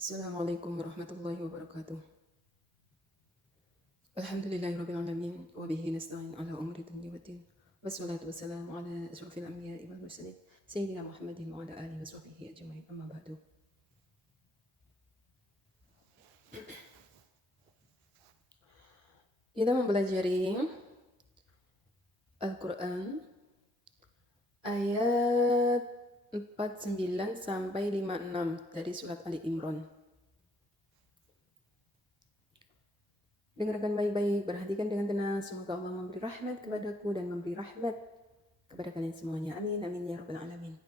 Assalamualaikum warahmatullahi wabarakatuh. Alhamdulillahirrabbilalamin. Wabihi nasta'in ala umri dunya waddin. Wassalatu wassalamu ala ashrafil anbiya'i wal mursalin. Sayyidina Muhammadin wa ala alihi wa sahbihi ajma'in, amma ba'du. Kita mempelajari Al-Quran ayat 49 sampai 56 dari surat Ali Imran. Dengarkan baik-baik, perhatikan dengan tenang. Semoga Allah memberi rahmat kepadaku dan memberi rahmat kepada kalian semuanya. Amin, amin ya rabbal alamin.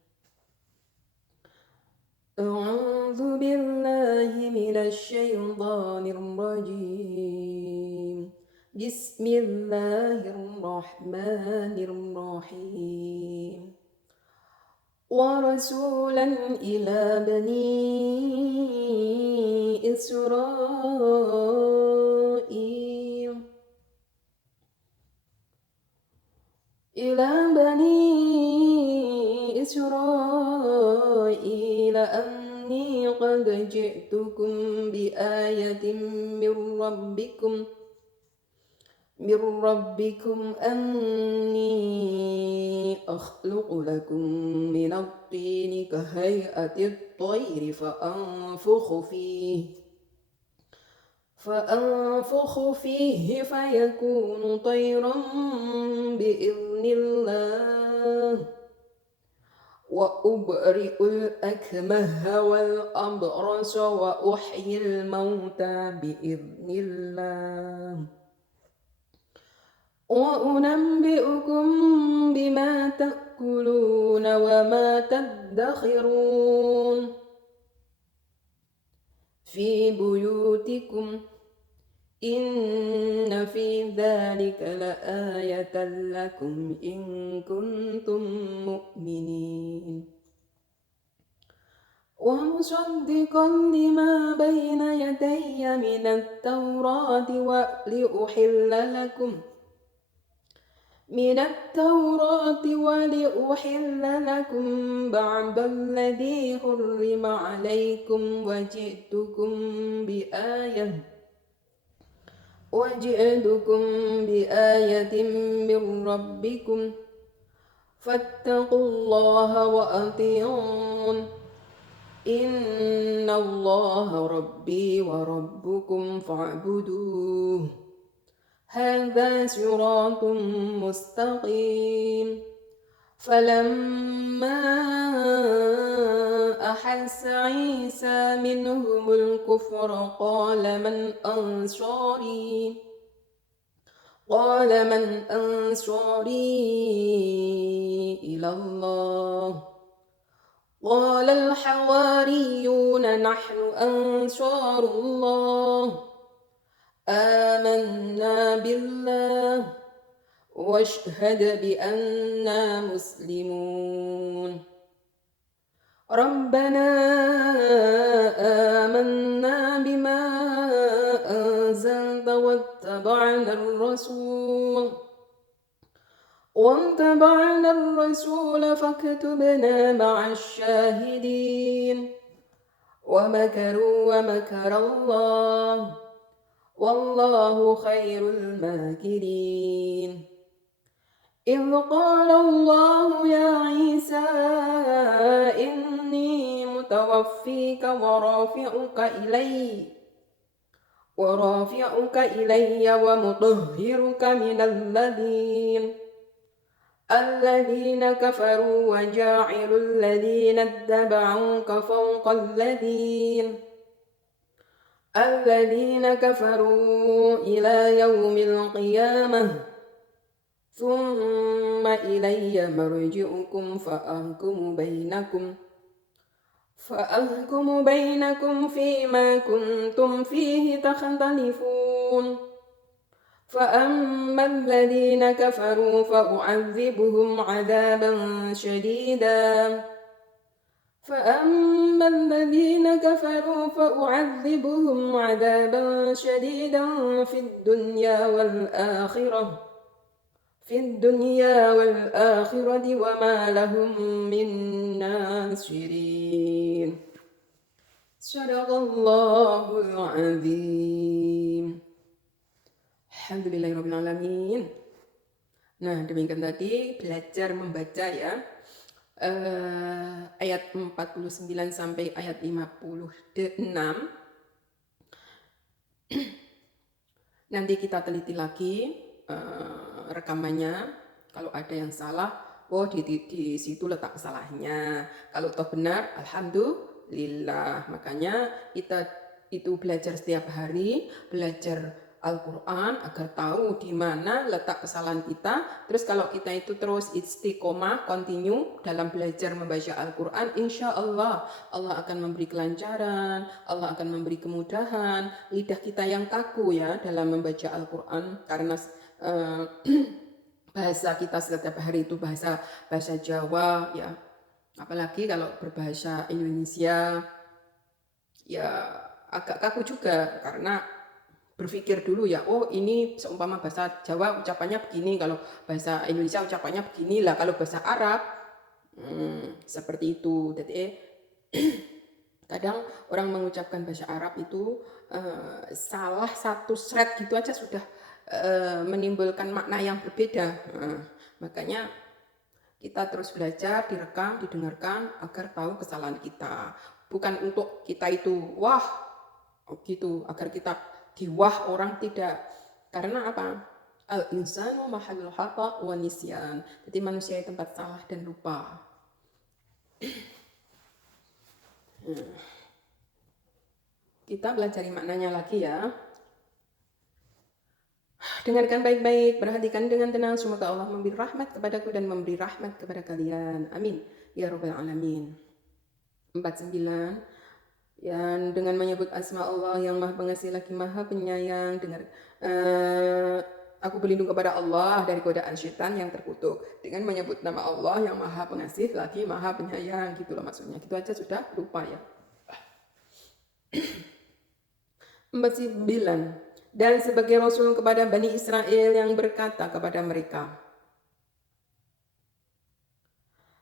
A'udzu billahi minasy syaithanir rajim. Bismillahirrahmanirrahim. Wa rasulan ila bani Israil anni qad ji'tukum bi ayatin min rabbikum anni akhluqu lakum min at-tini ka hay'ati at-tayri فأنفخ فيه فيكون طيرا بإذن الله وأبرئ الأكمه والأبرص وأحيي الموتى بإذن الله وأنبئكم بما تأكلون وما تدخرون في بيوتكم إن في ذلك لآية لكم إن كنتم مؤمنين ومصدقا لما بين يدي من التوراة ولأحل لكم بعض الذي حرم عليكم وجئتكم بآية من ربكم فاتقوا الله وأطيعون إن الله ربي وربكم فاعبدوه هذا صراط مستقيم فلما أحس عيسى منهم الكفر قال من أنصاري إلى الله قال الحواريون نحن أنصار الله آمنا بالله واشهد بأننا مسلمون ربنا آمنا بما أنزلت واتبعنا الرسول فاكتبنا مع الشاهدين ومكروا ومكر الله والله خير الماكرين إذ قال الله يا عيسى إني متوفيك ورافعك إلي ومطهرك من الذين كفروا وجاعل الذين اتبعوك فوق الذين كفروا إلى يوم القيامة ثم إلي مرجعكم فأحكم بينكم فيما كنتم فيه تختلفون فأما الذين كفروا فأعذبهم عذابا شديدا في الدنيا والآخرة وما لهم من ناصرين. Sadaqallahul azim. Alhamdulillahirrahmanirrahim. Nah, demikian tadi belajar membaca ya. Ayat 49 sampai ayat 56. Nanti kita teliti lagi rekamannya. Kalau ada yang salah, di situ letak salahnya. Kalau toh benar, alhamdulillah. Makanya kita itu belajar setiap hari, belajar Al-Quran agar tahu di mana letak kesalahan kita. Terus kalau kita itu terus istiqomah, continue dalam belajar membaca Al-Quran, insya Allah Allah akan memberi kelancaran, Allah akan memberi kemudahan. Lidah kita yang kaku ya dalam membaca Al-Quran, karena bahasa kita setiap hari itu bahasa Jawa ya. Apalagi kalau berbahasa Indonesia ya agak kaku juga, karena berpikir dulu ya, oh ini seumpama bahasa Jawa ucapannya begini, kalau bahasa Indonesia ucapannya begini lah, kalau bahasa Arab seperti itu. Jadi kadang orang mengucapkan bahasa Arab itu salah satu shred gitu aja sudah menimbulkan makna yang berbeda. Makanya kita terus belajar, direkam, didengarkan agar tahu kesalahan kita. Bukan untuk kita itu wah gitu, agar kita diwah orang, tidak. Karena apa? Al-insanu mahallul khata' wa nisyan. Jadi manusia itu tempat salah dan lupa. Kita pelajari maknanya lagi ya. Dengarkan baik-baik, perhatikan dengan tenang. Semoga Allah memberi rahmat kepadaku dan memberi rahmat kepada kalian. Amin. Ya Rabbal Alamin. 49. Yang dengan menyebut asma Allah yang maha pengasih lagi maha penyayang. Aku berlindung kepada Allah dari godaan syaitan yang terkutuk dengan menyebut nama Allah yang maha pengasih lagi maha penyayang. Gitu loh maksudnya. Gitu aja sudah lupa ya. 49. Dan sebagai Rasul kepada Bani Israel yang berkata kepada mereka,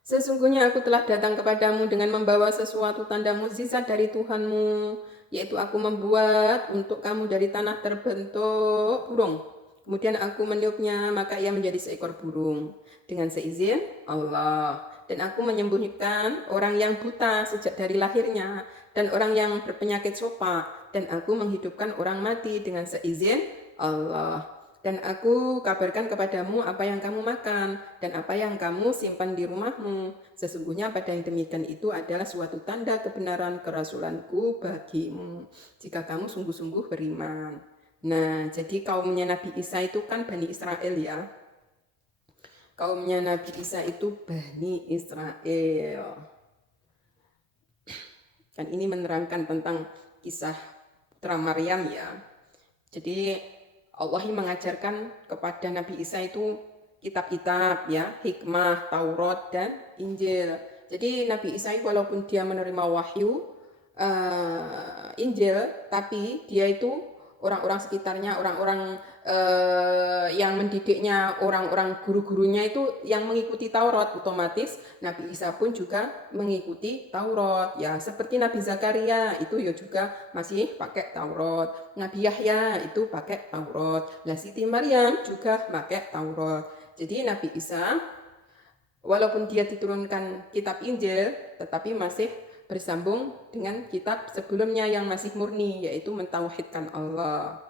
sesungguhnya aku telah datang kepadamu dengan membawa sesuatu tanda mukjizat dari Tuhanmu, yaitu aku membuat untuk kamu dari tanah terbentuk burung. Kemudian aku meniupnya, maka ia menjadi seekor burung dengan seizin Allah. Dan aku menyembuhkan orang yang buta sejak dari lahirnya, dan orang yang berpenyakit sopak, dan aku menghidupkan orang mati dengan seizin Allah. Dan aku kabarkan kepadamu apa yang kamu makan dan apa yang kamu simpan di rumahmu. Sesungguhnya pada yang demikian itu adalah suatu tanda kebenaran kerasulanku bagimu, jika kamu sungguh-sungguh beriman. Nah, jadi kaumnya Nabi Isa itu kan Bani Israel ya. Kaumnya Nabi Isa itu Bani Israel. Dan ini menerangkan tentang kisah putra Maryam ya. Jadi Allah mengajarkan kepada Nabi Isa itu kitab-kitab ya, hikmah, Taurat dan Injil. Jadi Nabi Isa walaupun dia menerima wahyu Injil, tapi dia itu orang-orang sekitarnya, orang-orang yang mendidiknya, orang-orang guru-gurunya itu yang mengikuti Taurat, otomatis Nabi Isa pun juga mengikuti Taurat ya, seperti Nabi Zakaria itu ya juga masih pakai Taurat, Nabi Yahya itu pakai Taurat, lah Siti Maryam juga pakai Taurat. Jadi Nabi Isa walaupun dia diturunkan kitab Injil, tetapi masih bersambung dengan kitab sebelumnya yang masih murni, yaitu mentauhidkan Allah.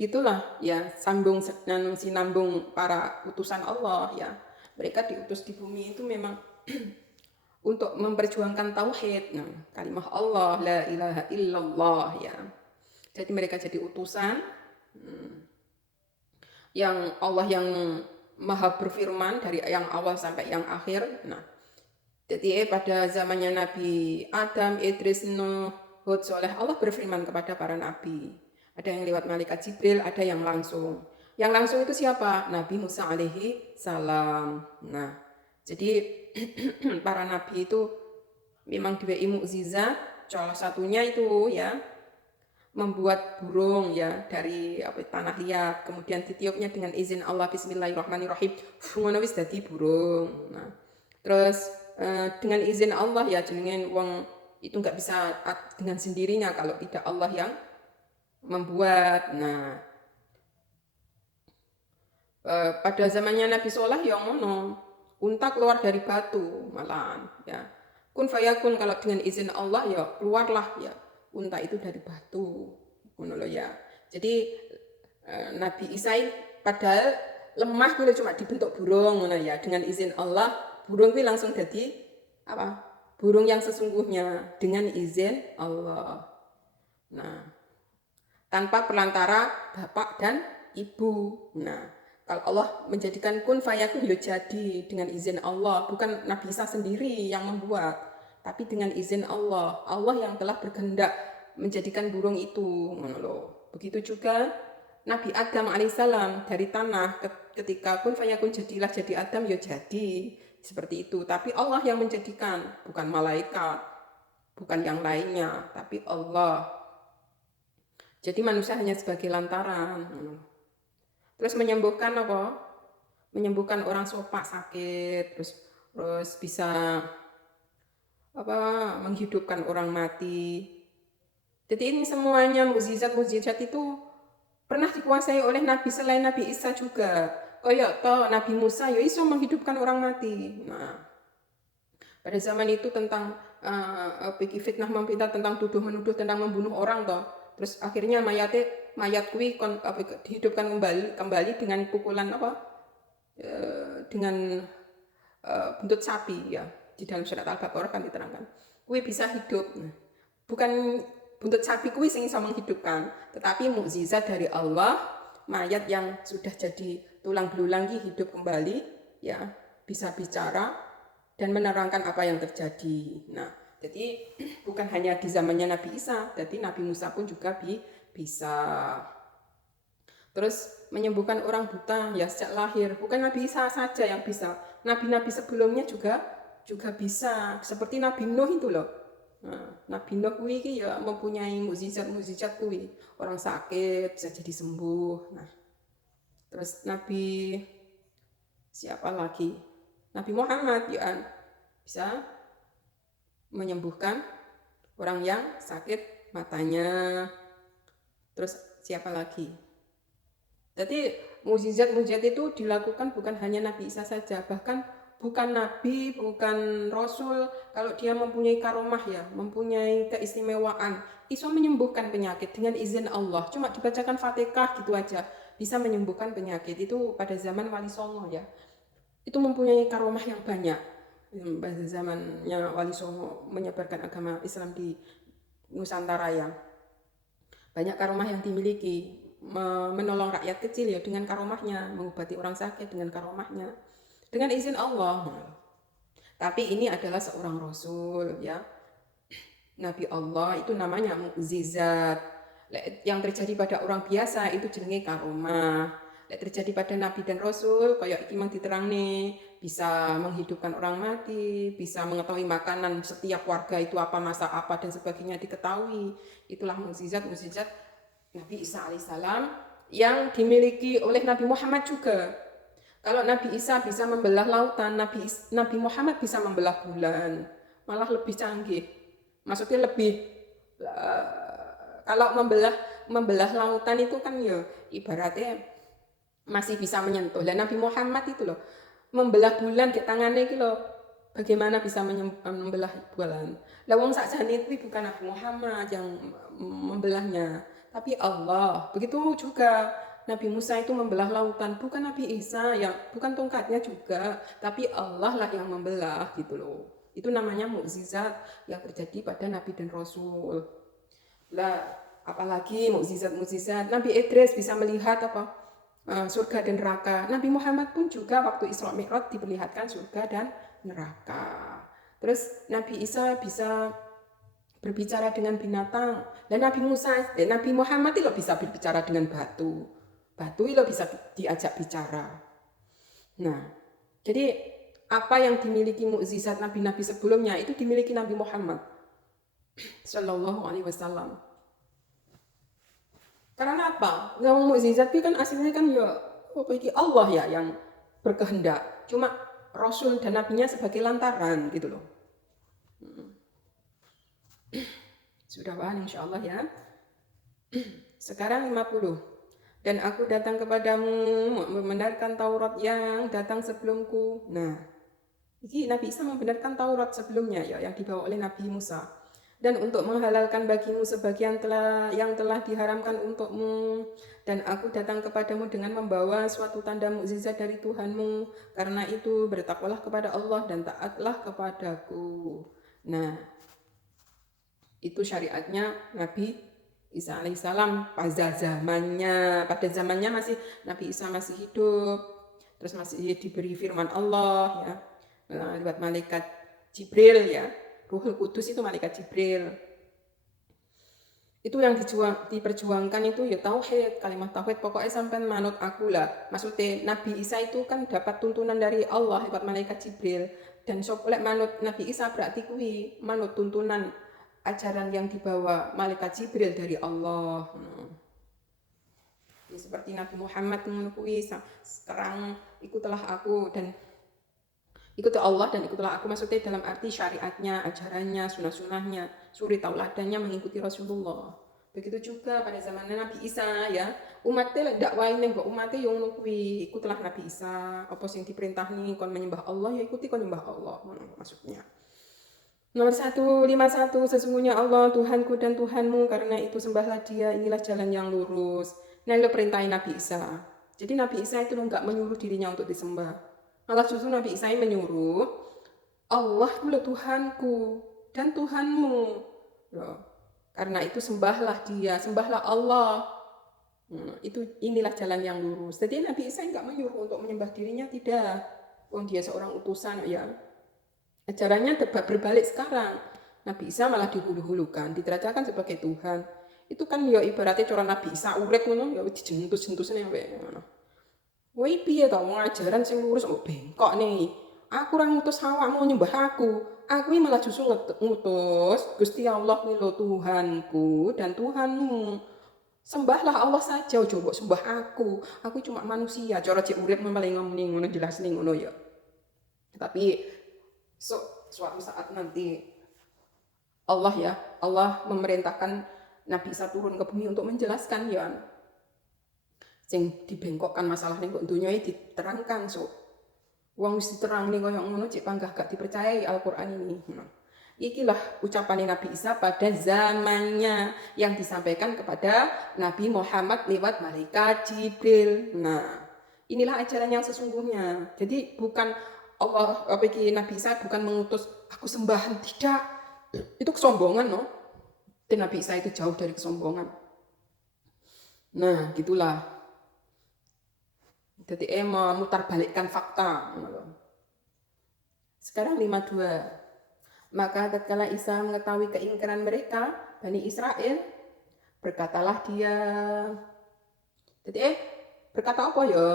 Itulah ya sambung sinambung para utusan Allah ya. Mereka diutus di bumi itu memang untuk memperjuangkan tauhid, kalimah Allah la ilaha illallah ya. Jadi mereka jadi utusan yang Allah yang maha berfirman dari yang awal sampai yang akhir. Nah, jadi pada zamannya Nabi Adam, Idris, Nuh, Hud, Soleh, Allah berfirman kepada para nabi. Ada yang lewat malaikat Jibril, ada yang langsung. Yang langsung itu siapa? Nabi Musa alaihi salam. Nah, jadi para nabi itu memang diberi mukjizat. Salah satunya itu ya membuat burung ya dari tanah liat, kemudian ditiupnya dengan izin Allah, bismillahirrahmanirrahim, ngono wis dadi burung. Nah, terus dengan izin Allah ya, jenengan wong itu nggak bisa dengan sendirinya kalau tidak Allah yang membuat. Nah, pada zamannya Nabi Soleh yang ngono, unta keluar dari batu malahan ya. Kun fayakun, kalau dengan izin Allah ya keluarlah ya unta itu dari batu. Ngono ya. Jadi Nabi Isa padahal lemah kuwi cuma dibentuk burung ngono ya. Dengan izin Allah burung kuwi langsung jadi apa? Burung yang sesungguhnya dengan izin Allah. Nah, tanpa perantara bapak dan ibu. Nah, kalau Allah menjadikan kun fayakun ya jadi dengan izin Allah, bukan Nabi Isa sendiri yang membuat, tapi dengan izin Allah. Allah yang telah berkehendak menjadikan burung itu. Begitu juga Nabi Adam alaihissalam dari tanah, ketika kun fayakun jadilah jadi Adam ya jadi seperti itu. Tapi Allah yang menjadikan, bukan malaikat, bukan yang lainnya, tapi Allah. Jadi manusia hanya sebagai lantaran. Terus menyembuhkan apa? Menyembuhkan orang sopak sakit, terus bisa apa? Menghidupkan orang mati. Jadi ini semuanya mukjizat-mukjizat itu pernah dikuasai oleh Nabi selain Nabi Isa juga. Kayak Nabi Musa ya iso menghidupkan orang mati. Nah, pada zaman itu tentang fitnah mempitnah, tentang tuduh menuduh, tentang membunuh orang Terus akhirnya mayat kuwi dihidupkan kembali dengan pukulan apa? Dengan buntut sapi ya. Di dalam surat Al-Baqarah kan diterangkan. Kuwi bisa hidup. Bukan buntut sapi kuwi sing bisa menghidupkan, tetapi mukjizat dari Allah, mayat yang sudah jadi tulang belulang hidup kembali ya, bisa bicara dan menerangkan apa yang terjadi. Nah, jadi bukan hanya di zamannya Nabi Isa, jadi Nabi Musa pun juga bisa. Terus menyembuhkan orang buta ya sejak lahir. Bukan Nabi Isa saja yang bisa, nabi-nabi sebelumnya juga bisa. Seperti Nabi Nuh itu loh. Nah, Nabi Nuh kuwi ya mempunyai mukjizat kuwi. Orang sakit bisa jadi sembuh. Nah, terus Nabi siapa lagi? Nabi Muhammad ya bisa menyembuhkan orang yang sakit matanya. Terus siapa lagi? Jadi mukjizat itu dilakukan bukan hanya Nabi Isa saja, bahkan bukan nabi, bukan rasul, kalau dia mempunyai karomah ya, mempunyai keistimewaan, iso menyembuhkan penyakit dengan izin Allah. Cuma dibacakan Fatihah gitu aja bisa menyembuhkan penyakit. Itu pada zaman Wali Songo ya. Itu mempunyai karomah yang banyak. Pada zamannya Wali Songo menyebarkan agama Islam di Nusantara ya. Banyak karomah yang dimiliki, menolong rakyat kecil ya dengan karomahnya, mengobati orang sakit dengan karomahnya, dengan izin Allah. Tapi ini adalah seorang rasul ya, Nabi Allah, itu namanya mukjizat. Yang terjadi pada orang biasa itu jenenge karomah. Terjadi pada nabi dan rasul kayak iki mang diterangne, bisa menghidupkan orang mati, bisa mengetahui makanan setiap warga itu apa, masak apa dan sebagainya diketahui. Itulah mukjizat Nabi Isa alaihissalam yang dimiliki oleh Nabi Muhammad juga. Kalau Nabi Isa bisa membelah lautan, Nabi Muhammad bisa membelah bulan, malah lebih canggih. Maksudnya lebih kalau membelah lautan itu kan ya ibaratnya masih bisa menyentuh. Dan Nabi Muhammad itu loh membelah bulan di tangannya itu loh, bagaimana bisa membelah bulan. Lawang sakjane itu bukan Nabi Muhammad yang membelahnya, tapi Allah. Begitu juga Nabi Musa itu membelah lautan, bukan Nabi Isa yang, bukan tongkatnya juga, tapi Allah lah yang membelah gitu loh. Itu namanya mukjizat yang terjadi pada Nabi dan Rasul. Lah, apalagi mukjizat Nabi Idris bisa melihat apa? Surga dan neraka. Nabi Muhammad pun juga waktu Isra Mi'raj diperlihatkan surga dan neraka. Terus Nabi Isa bisa berbicara dengan binatang. Dan Nabi Muhammad itu bisa berbicara dengan batu. Batu itu bisa diajak bicara. Nah, jadi apa yang dimiliki mukjizat nabi-nabi sebelumnya itu dimiliki Nabi Muhammad Shallallahu Alaihi Wasallam. Karena apa? Yang mukjizat itu kan aslinya kan ya Allah ya yang berkehendak. Cuma Rasul dan Nabinya sebagai lantaran gitu loh. Sudah paham insya Allah ya. Sekarang 50. Dan aku datang kepadamu membenarkan Taurat yang datang sebelumku. Nah, ini Nabi Isa membenarkan Taurat sebelumnya ya, yang dibawa oleh Nabi Musa. Dan untuk menghalalkan bagimu sebagian yang telah diharamkan untukmu. Dan aku datang kepadamu dengan membawa suatu tanda mukjizat dari Tuhanmu. Karena itu bertakwalah kepada Allah dan taatlah kepadaku. Nah, itu syariatnya Nabi Isa alaihissalam pada zamannya masih Nabi Isa masih hidup, terus masih diberi firman Allah ya, lewat malaikat Jibril ya. Ruhul Kudus itu malaikat Jibril. Itu yang diperjuangkan itu ya tauhid, kalimat tauhid, pokoknya sampai manut aku lah. Maksudnya Nabi Isa itu kan dapat tuntunan dari Allah lewat malaikat Jibril, dan oleh manut Nabi Isa berarti kui manut tuntunan ajaran yang dibawa malaikat Jibril dari Allah. Ya, seperti Nabi Muhammad mengakui sekarang ikutlah aku dan ikuti Allah dan ikutlah aku, maksudnya dalam arti syariatnya, ajarannya, sunah-sunahnya, suri tauladannya mengikuti Rasulullah. Begitu juga pada zaman Nabi Isa ya, umatnya dakwain yang umatnya yang nukwi ikutlah Nabi Isa, apa yang diperintah nih kon menyembah Allah ya ikuti kon menyembah Allah, maksudnya. Nomor 151, sesungguhnya Allah Tuhanku dan Tuhanmu, karena itu sembahlah Dia, inilah jalan yang lurus. Nah, itu perintahin Nabi Isa. Jadi Nabi Isa itu enggak menyuruh dirinya untuk disembah. Malah justru Nabi Isa menyuruh, Allah itu Tuhanku dan Tuhanmu. Ya. Karena itu sembahlah Dia, sembahlah Allah. Inilah jalan yang lurus. Jadi Nabi Isa enggak menyuruh untuk menyembah dirinya, tidak. Dia seorang utusan ya. Ajarannya berbalik sekarang. Nabi Isa malah dihulu-hulukan, diderajakan sebagai Tuhan. Itu kan ya ibaratnya cara Nabi Isa urip ngono ya dijentus-jentusne wae ngono. Woi piye to wong ajaran sing lurus kok bengkok nih. Aku ora ngutus awakmu nyembah aku. Aku ini malah justru ngutus Gusti Allah kuwi lho Tuhanku dan Tuhanmu. Sembahlah Allah saja, ojo mbok sembah aku. Aku cuma manusia, cara cek urip paling ngomong ngono jelas ning ngono ya. Tapi suatu saat nanti Allah memerintahkan Nabi Isa turun ke bumi untuk menjelaskan ya sing dibengkokkan masalahnya kok dunia ini diterangkan wong wis diterang nih koyo ngono cek panggah gak dipercayai Al-Qur'an ini. Ikilah ucapan Nabi Isa pada zamannya yang disampaikan kepada Nabi Muhammad lewat malaikat Jibril. Nah, inilah ajaran yang sesungguhnya. Jadi bukan Nabi Isa bukan mengutus aku sembahan, tidak. Itu kesombongan no. Dan Nabi Isa itu jauh dari kesombongan. Nah, gitulah. Jadi memutar balikkan fakta. Sekarang 52. Maka tatkala Isa mengetahui keingkaran mereka, Bani Israel, berkatalah dia. Jadi berkata apa ya?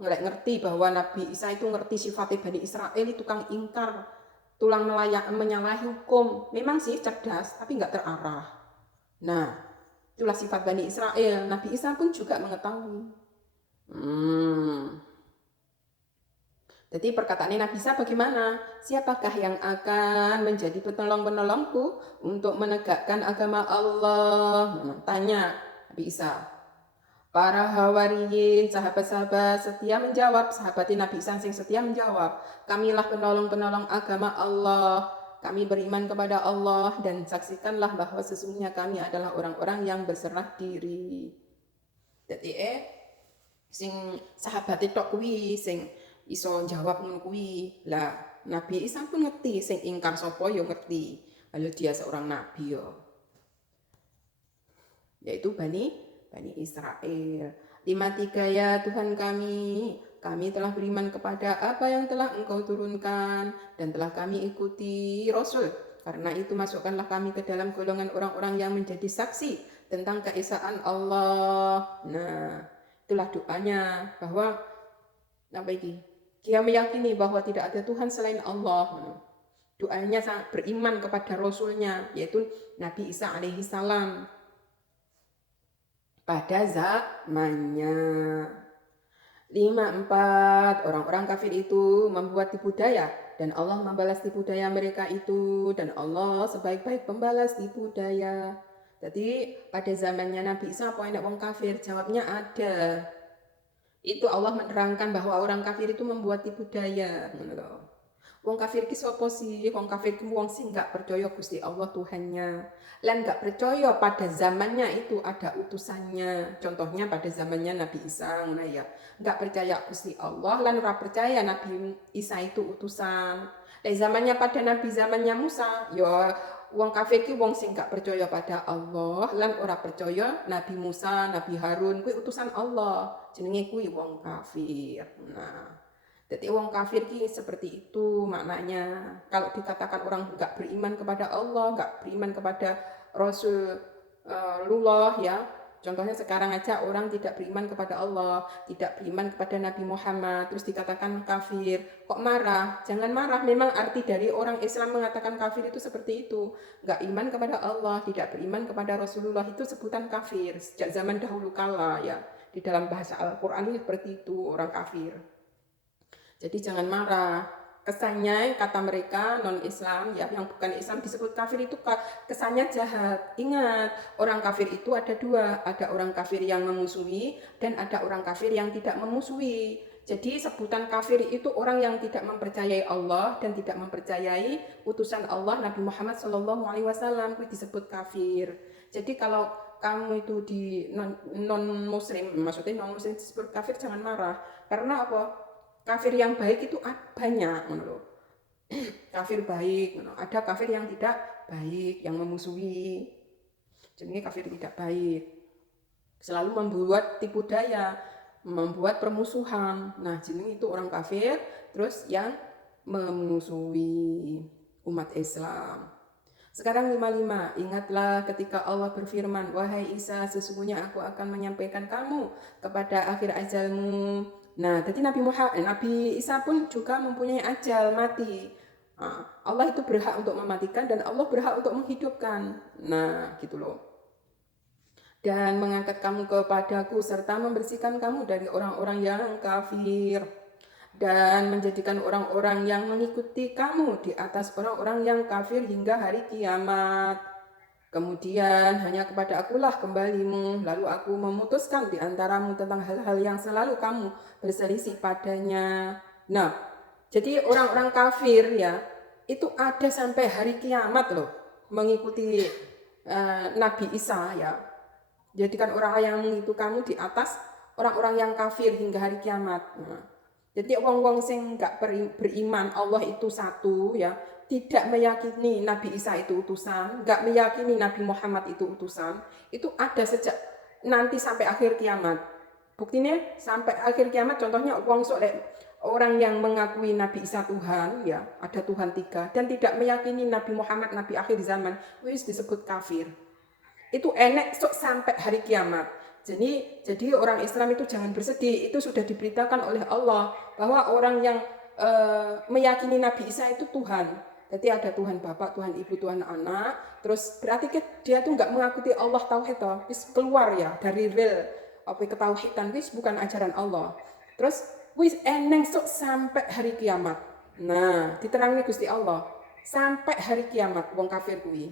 Ngerti bahwa Nabi Isa itu ngerti sifatnya Bani Israel itu tukang ingkar, tulang menyalahi hukum. Memang sih cerdas, tapi nggak terarah. Nah, itulah sifat Bani Israel. Nabi Isa pun juga mengetahui. Jadi perkataan Nabi Isa bagaimana? Siapakah yang akan menjadi penolong-penolongku untuk menegakkan agama Allah? Tanya Nabi Isa. Para hawariyin, sahabat-sahabat setia menjawab, sahabat Nabi Isa yang setia menjawab, kamilah penolong-penolong agama Allah. Kami beriman kepada Allah dan saksikanlah bahwa sesungguhnya kami adalah orang-orang yang berserah diri. Jadi sing sahabat tok kuwi sing iso jawab ngono kuwi. Lah Nabi Isa pun ngerti sing ingkar sapa ya ngerti. Kalau dia seorang nabi ya. Yaitu Bani Israel. 53 ya Tuhan kami telah beriman kepada apa yang telah Engkau turunkan dan telah kami ikuti Rasul. Karena itu masukkanlah kami ke dalam golongan orang-orang yang menjadi saksi tentang keesaan Allah. Nah, itulah doanya bahwa dia meyakini bahwa tidak ada Tuhan selain Allah. Doanya sangat beriman kepada Rasulnya, yaitu Nabi Isa alaihi salam. Pada zamannya. 54. Orang-orang kafir itu membuat tipu daya dan Allah membalas tipu daya mereka itu, dan Allah sebaik-baik pembalas tipu daya. Jadi pada zamannya Nabi Isa apa enak wong kafir? Jawabnya ada. Itu Allah menerangkan bahwa orang kafir itu membuat tipu daya. Wong kafir ki sapa sih? Wong kafir ki wong sing gak percaya Gusti Allah Tuhannya. Lan gak percaya pada zamannya itu ada utusannya. Contohnya pada zamannya Nabi Isa ngono ya. Gak percaya Gusti Allah lan ora percaya Nabi Isa itu utusan. Zamannya pada Nabi zamannya Musa, ya wong kafir ki wong sing gak percaya pada Allah lan ora percaya Nabi Musa, Nabi Harun kuwi utusan Allah. Jenenge kuwi wong kafir. Nah, jadi wong kafir ki seperti itu maknanya. Kalau dikatakan orang nggak beriman kepada Allah, nggak beriman kepada Rasulullah ya. Contohnya sekarang aja orang tidak beriman kepada Allah, tidak beriman kepada Nabi Muhammad, terus dikatakan kafir. Kok marah? Jangan marah, memang arti dari orang Islam mengatakan kafir itu seperti itu. Nggak iman kepada Allah, tidak beriman kepada Rasulullah, itu sebutan kafir. Sejak zaman dahulu kala ya. Di dalam bahasa Al-Quran ini seperti itu, orang kafir. Jadi jangan marah. Kesannya kata mereka non-Islam ya, yang bukan Islam disebut kafir itu kesannya jahat. Ingat, orang kafir itu ada dua, ada orang kafir yang memusuhi dan ada orang kafir yang tidak memusuhi. Jadi sebutan kafir itu orang yang tidak mempercayai Allah dan tidak mempercayai utusan Allah Nabi Muhammad SAW itu disebut kafir. Jadi kalau kamu itu di non muslim, maksudnya non muslim disebut kafir, jangan marah. Karena apa? Kafir yang baik itu banyak menurut. Kafir baik, ada kafir yang tidak baik, yang memusuhi. Jadi kafir tidak baik. Selalu membuat tipu daya, membuat permusuhan. Nah, jadi itu orang kafir terus yang memusuhi umat Islam. Sekarang 55, ingatlah ketika Allah berfirman, wahai Isa, sesungguhnya aku akan menyampaikan kamu kepada akhir ajalmu. Nah, jadi Nabi Isa pun juga mempunyai ajal mati. Allah itu berhak untuk mematikan dan Allah berhak untuk menghidupkan. Nah, gitu loh. Dan mengangkat kamu kepadaku serta membersihkan kamu dari orang-orang yang kafir. Dan menjadikan orang-orang yang mengikuti kamu di atas orang-orang yang kafir hingga hari kiamat. Kemudian hanya kepada akulah kembalimu, lalu aku memutuskan di antaramu tentang hal-hal yang selalu kamu berselisih padanya. Nah, jadi orang-orang kafir ya, itu ada sampai hari kiamat loh, mengikuti Nabi Isa ya. Jadikan orang yang mengikuti kamu di atas orang-orang yang kafir hingga hari kiamat. Nah, jadi wong-wong sing gak beriman Allah itu satu ya, tidak meyakini Nabi Isa itu utusan, gak meyakini Nabi Muhammad itu utusan, itu ada sejak nanti sampai akhir kiamat. Buktinya sampai akhir kiamat, contohnya orang yang mengakui Nabi Isa Tuhan ya, ada Tuhan 3 dan tidak meyakini Nabi Muhammad Nabi akhir zaman, wis disebut kafir. Itu enek sampai hari kiamat. Jadi orang Islam itu jangan bersedih, itu sudah diberitakan oleh Allah bahwa orang yang meyakini Nabi Isa itu Tuhan. Jadi ada Tuhan Bapak, Tuhan Ibu, Tuhan Anak. Terus berarti dia tuh nggak mengikuti Allah tauhid toh, wis keluar ya dari real apa ketauhidan, wis bukan ajaran Allah. Terus wis eneng sampai hari kiamat. Nah, diterangi Gusti Allah sampai hari kiamat wong kafir kuwi.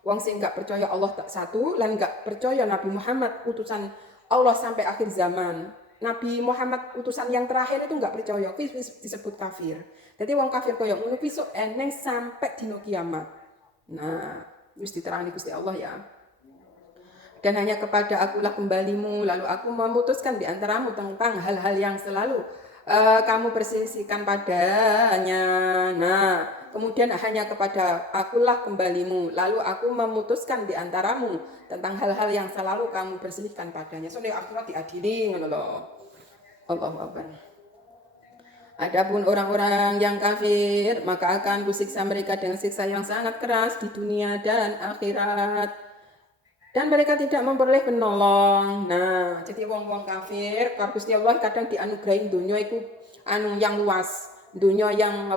Wong sing nggak percaya Allah tak satu, lan nggak percaya Nabi Muhammad utusan Allah sampai akhir zaman. Nabi Muhammad utusan yang terakhir itu nggak percaya, wis disebut kafir. Jadi wong kafir koyo ngono wis eneng sampai dino kiamat. Nah, wis diterangi Gusti Allah ya. Dan hanya kepada akulah kembalimu, lalu aku memutuskan di antaramu tentang hal-hal yang selalu kamu perselisihkan padanya. Nah, kemudian hanya kepada akulah kembalimu, lalu aku memutuskan di antaramu tentang hal-hal yang selalu kamu perselisihkan padanya. Soalnya aku diadili ngono lho. Allahu Akbar. Adapun orang-orang yang kafir, maka akan kusiksa mereka dengan siksa yang sangat keras di dunia dan akhirat. Dan mereka tidak memperoleh penolong. Nah, jadi wong-wong kafir, Gusti Allah kadang dianugerahi dunia itu yang luas. Dunia yang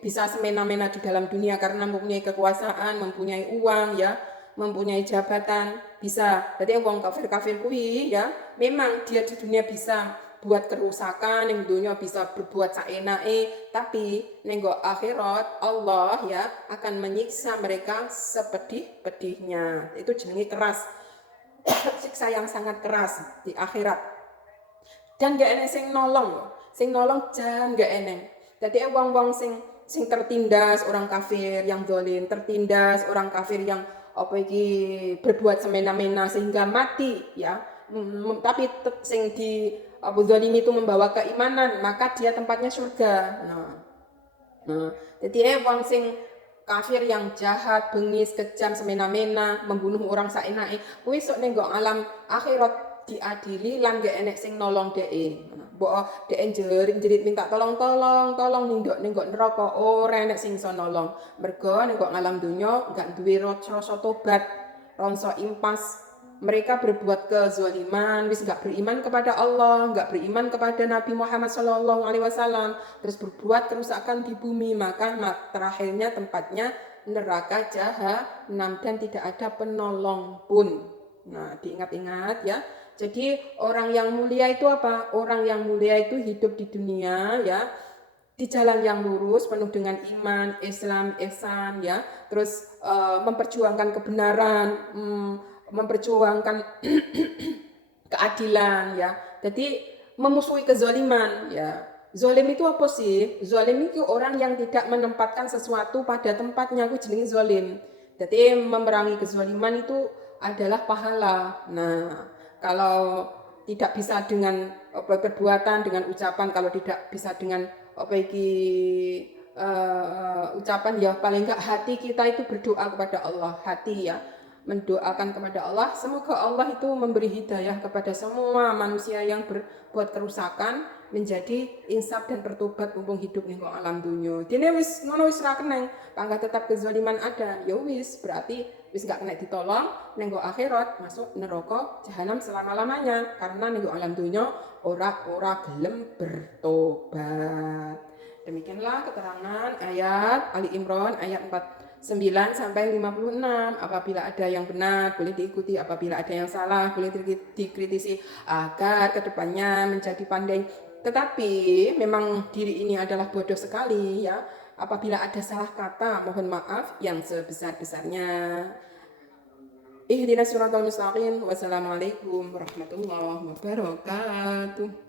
bisa semena-mena di dalam dunia karena mempunyai kekuasaan, mempunyai uang ya. mempunyai jabatan, bisa. Jadi wong kafir-kafir kuwi ya, memang dia di dunia bisa buat kerusakan, yang dunia bisa berbuat saenake, tapi nenggo akhirat Allah ya akan menyiksa mereka sepedih-pedihnya. Itu jenenge keras. Siksa yang sangat keras di akhirat. Dan gak enek sing nolong jan gak enek. Jadi wong-wong sing tertindas, orang kafir yang dolim, tertindas orang kafir yang apa iki berbuat semena-mena sehingga mati ya. Tapi sing di Abu Dhalim itu membawa keimanan, maka dia tempatnya surga. Nah, jadi wong sing kafir yang jahat, bengis, kejam, semena-mena, membunuh orang saenake, kuwi sok ning alam akhirat diadili lan gak enek sing nolong dhek. Mbok dhek jerit-jerit minta tolong ning neraka ora enek sing iso nolong. Mergo ning alam donya gak duwe rasa tobat, rasa impas. Mereka berbuat kezaliman, wis gak beriman kepada Allah, gak beriman kepada Nabi Muhammad SAW, terus berbuat kerusakan di bumi, maka terakhirnya tempatnya neraka jahanam dan tidak ada penolong pun. Nah, diingat-ingat ya. Jadi orang yang mulia itu apa? Orang yang mulia itu hidup di dunia ya, di jalan yang lurus penuh dengan iman, Islam, ihsan ya, terus memperjuangkan kebenaran, memperjuangkan keadilan ya. Jadi memusuhi kezaliman ya. Zalim itu apa sih? Zalim itu orang yang tidak menempatkan sesuatu pada tempatnya, itu jenenge zalim. Jadi memerangi kezaliman itu adalah pahala. Nah, kalau tidak bisa dengan perbuatan, dengan ucapan, kalau tidak bisa dengan ucapan ya paling enggak hati kita itu berdoa kepada Allah, hati ya mendoakan kepada Allah, semoga Allah itu memberi hidayah kepada semua manusia yang berbuat kerusakan menjadi insaf dan bertobat mumpung hidup ning alam dunia. Dene wis ngono wis ra keneng, pangkat tetap kezaliman ada, ya wis berarti wis gak kena ditolong ning akhirat masuk neraka jahanam selama-lamanya karena ning alam dunia ora gelem bertobat. Demikianlah keterangan ayat Ali Imran ayat 49 sampai 56. Apabila ada yang benar boleh diikuti, apabila ada yang salah boleh dikritisi agar kedepannya menjadi pandai. Tetapi memang diri ini adalah bodoh sekali ya. Apabila ada salah kata mohon maaf yang sebesar-besarnya. Ihdinas siratal mustaqim. Wassalamualaikum warahmatullahi wabarakatuh.